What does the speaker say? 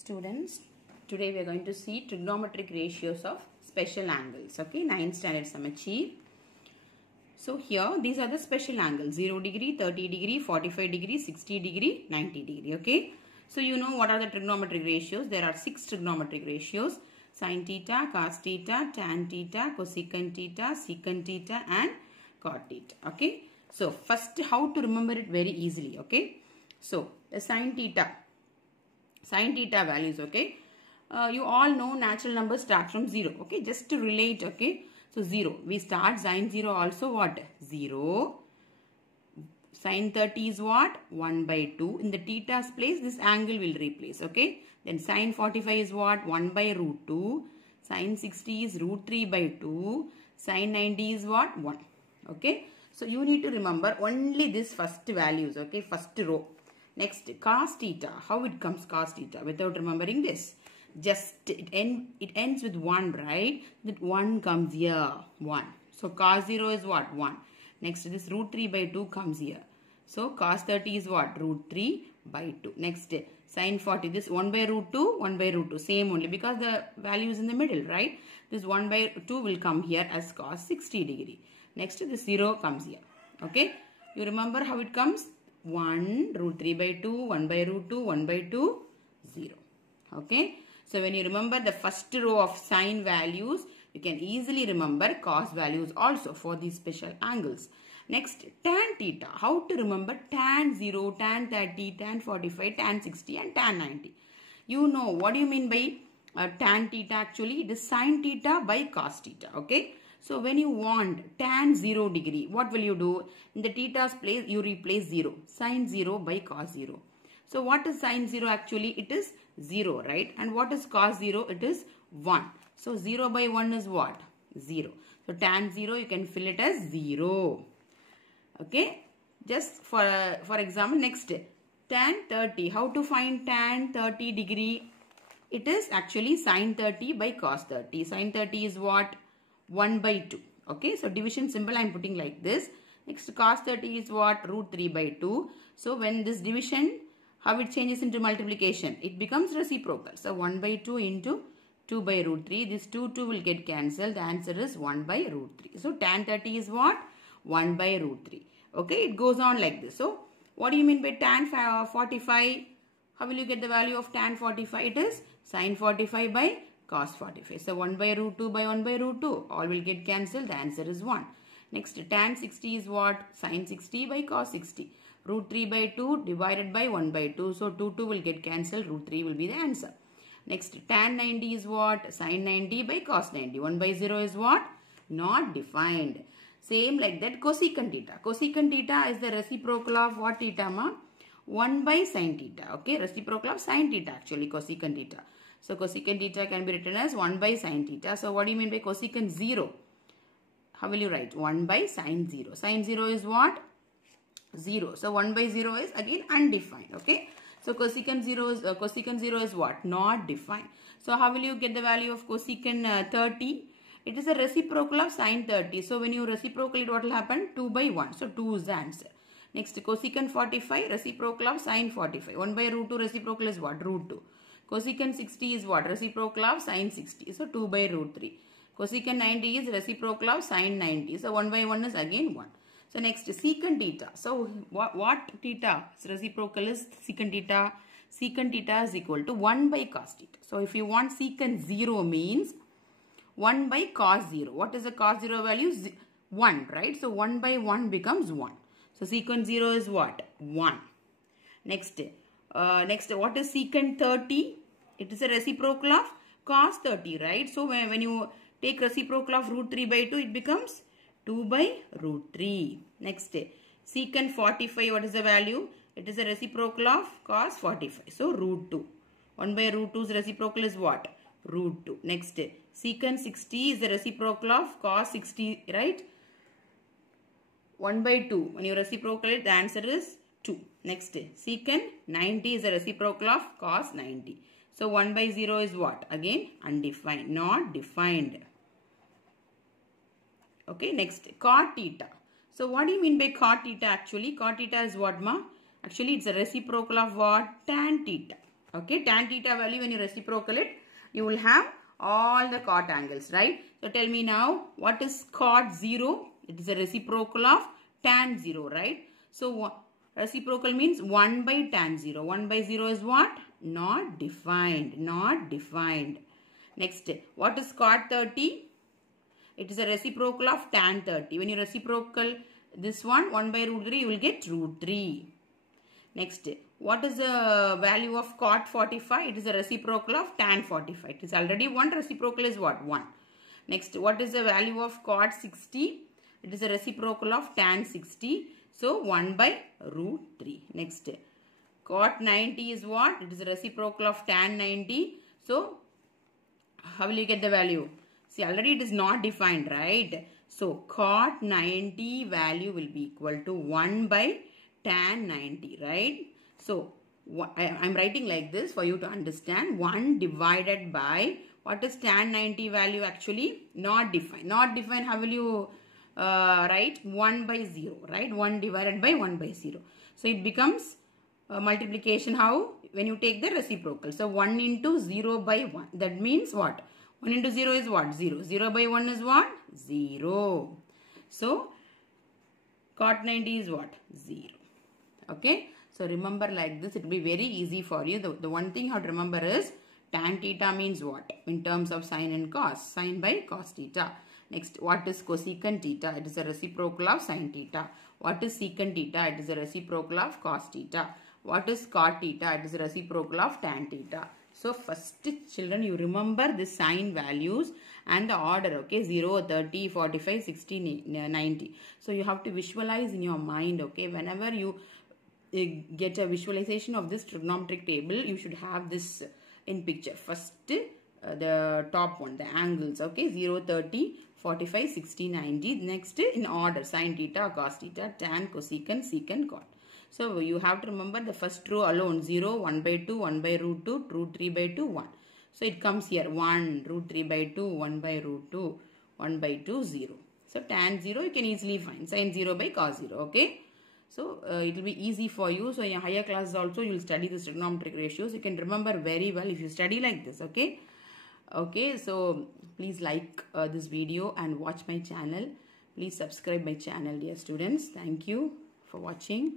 Students, today we are going to see trigonometric ratios of special angles. Okay, 9th standard Samachi. So here these are the special angles: 0 degree, 30 degree, 45 degree, 60 degree, 90 degree. Okay, so you know what are the trigonometric ratios? There are 6 trigonometric ratios: sin theta, cos theta, tan theta, cosecant theta, secant theta and cot theta. Okay, so first how to remember it very easily. Okay, so the sin theta values. Okay, you all know natural numbers start from 0. Okay, just to relate. Okay, so 0, we start sin 0 also what? 0. Sin 30 is what? 1 by 2. In the theta's place, this angle will replace. Okay, then sin 45 is what? 1 by root 2. Sin 60 is root 3 by 2. Sin 90 is what? 1. Okay, so you need to remember only this first values. Okay, first row. Next, cos theta. How it comes cos theta without remembering this? Just it ends with 1, right? That 1 comes here, 1. So cos 0 is what? 1. Next, this root 3 by 2 comes here. So cos 30 is what? Root 3 by 2. Next, sin 40. This 1 by root 2, 1 by root 2. Same only because the value is in the middle, right? This 1 by 2 will come here as cos 60 degree. Next, this 0 comes here. Okay? You remember how it comes? 1, root 3 by 2, 1 by root 2, 1 by 2, 0. Okay. So when you remember the first row of sine values, you can easily remember cos values also for these special angles. Next, tan theta. How to remember tan 0, tan 30, tan 45, tan 60 and tan 90. You know what do you mean by tan theta actually? It is sin theta by cos theta. Okay. So when you want tan 0 degree, what will you do? In the theta's place, you replace 0. Sin 0 by cos 0. So what is sin 0 actually? It is 0, right? And what is cos 0? It is 1. So 0 by 1 is what? 0. So tan 0, you can fill it as 0. Okay. Just for example, next, tan 30. How to find tan 30 degree? It is actually sin 30 by cos 30. Sin 30 is what? 1 by 2. Okay, so division symbol I am putting like this. Next, cos 30 is what? Root 3 by 2. So when this division, how it changes into multiplication? It becomes reciprocal. So 1 by 2 into 2 by root 3. This 2 will get cancelled. The answer is 1 by root 3. So tan 30 is what? 1 by root 3. Okay, it goes on like this. So what do you mean by tan 45? How will you get the value of tan 45? It is sin 45 by cos 45. So 1 by root 2 by 1 by root 2. All will get cancelled. The answer is 1. Next, tan 60 is what? Sin 60 by cos 60. Root 3 by 2 divided by 1 by 2. So 2 will get cancelled. Root 3 will be the answer. Next, tan 90 is what? Sin 90 by cos 90. 1 by 0 is what? Not defined. Same like that cosecant theta. Cosecant theta is the reciprocal of what theta ma? 1 by sin theta. Okay, reciprocal of sin theta actually, cosecant theta. So cosecant theta can be written as 1 by sin theta. So what do you mean by cosecant 0? How will you write? 1 by sin 0. Sin 0 is what? 0. So 1 by 0 is again undefined. Okay. So cosecant 0 is what? Not defined. So how will you get the value of cosecant 30? It is a reciprocal of sin 30. So when you reciprocal it, what will happen? 2 by 1. So 2 is the answer. Next, cosecant 45, reciprocal of sin 45. 1 by root 2 reciprocal is what? Root 2. Cosecant 60 is what? Reciprocal of sin 60. So 2 by root 3. Cosecant 90 is reciprocal of sin 90. So 1 by 1 is again 1. So next, secant theta. So what theta? Reciprocal is secant theta. Secant theta is equal to 1 by cos theta. So if you want secant 0 means 1 by cos 0. What is the cos 0 value? 1, right? So 1 by 1 becomes 1. So secant 0 is what? 1. Next, what is secant 30? It is a reciprocal of cos 30, right? So when you take reciprocal of root 3 by 2, it becomes 2 by root 3. Next, secant 45, what is the value? It is a reciprocal of cos 45. So root 2. 1 by root 2's reciprocal is what? Root 2. Next, secant 60 is the reciprocal of cos 60, right? 1 by 2. When you reciprocal it, the answer is 2. Next, secant 90 is the reciprocal of cos 90. So 1 by 0 is what? Again undefined, not defined. Okay, next, cot theta. So what do you mean by cot theta actually? Cot theta is what ma? Actually it's a reciprocal of what? Tan theta. Okay, tan theta value, when you reciprocal it, you will have all the cot angles, right? So tell me now, what is cot 0? It is a reciprocal of tan 0, right? So reciprocal means 1 by tan 0. 1 by 0 is what? Not defined. Not defined. Next, what is cot 30? It is a reciprocal of tan 30. When you reciprocal this one, 1 by root 3, you will get root 3. Next, what is the value of cot 45? It is a reciprocal of tan 45. It is already 1. Reciprocal is what? 1. Next, what is the value of cot 60? It is a reciprocal of tan 60. So, 1 by root 3. Next, cot 90 is what? It is a reciprocal of tan 90. So, how will you get the value? See, already it is not defined, right? So, cot 90 value will be equal to 1 by tan 90, right? So, I am writing like this for you to understand. 1 divided by, what is tan 90 value actually? Not defined. Not defined, how will you write? 1 by 0, right? 1 divided by 1 by 0. So, it becomes multiplication how? When you take the reciprocal. So, 1 into 0 by 1. That means what? 1 into 0 is what? 0. 0 by 1 is what? 0. So, cot 90 is what? 0. Okay. So, remember like this. It will be very easy for you. The one thing you have to remember is tan theta means what? In terms of sine and cos. Sine by cos theta. Next, what is cosecant theta? It is a reciprocal of sine theta. What is secant theta? It is a reciprocal of cos theta. What is cot theta? It is a reciprocal of tan theta. So, first children, you remember the sign values and the order, okay? 0, 30, 45, 60, 90. So, you have to visualize in your mind, okay? Whenever you get a visualization of this trigonometric table, you should have this in picture. First, the top one, the angles, okay? 0, 30, 45, 60, 90. Next, in order, sin theta, cos theta, tan, cosecant, secant, cot. So, you have to remember the first row alone, 0, 1 by 2, 1 by root 2, root 3 by 2, 1. So, it comes here, 1, root 3 by 2, 1 by root 2, 1 by 2, 0. So, tan 0, you can easily find, sin 0 by cos 0, okay? So, it will be easy for you. So, in your higher classes also, you will study the trigonometric ratios. You can remember very well if you study like this, okay? Okay, so, please like this video and watch my channel. Please subscribe my channel, dear students. Thank you for watching.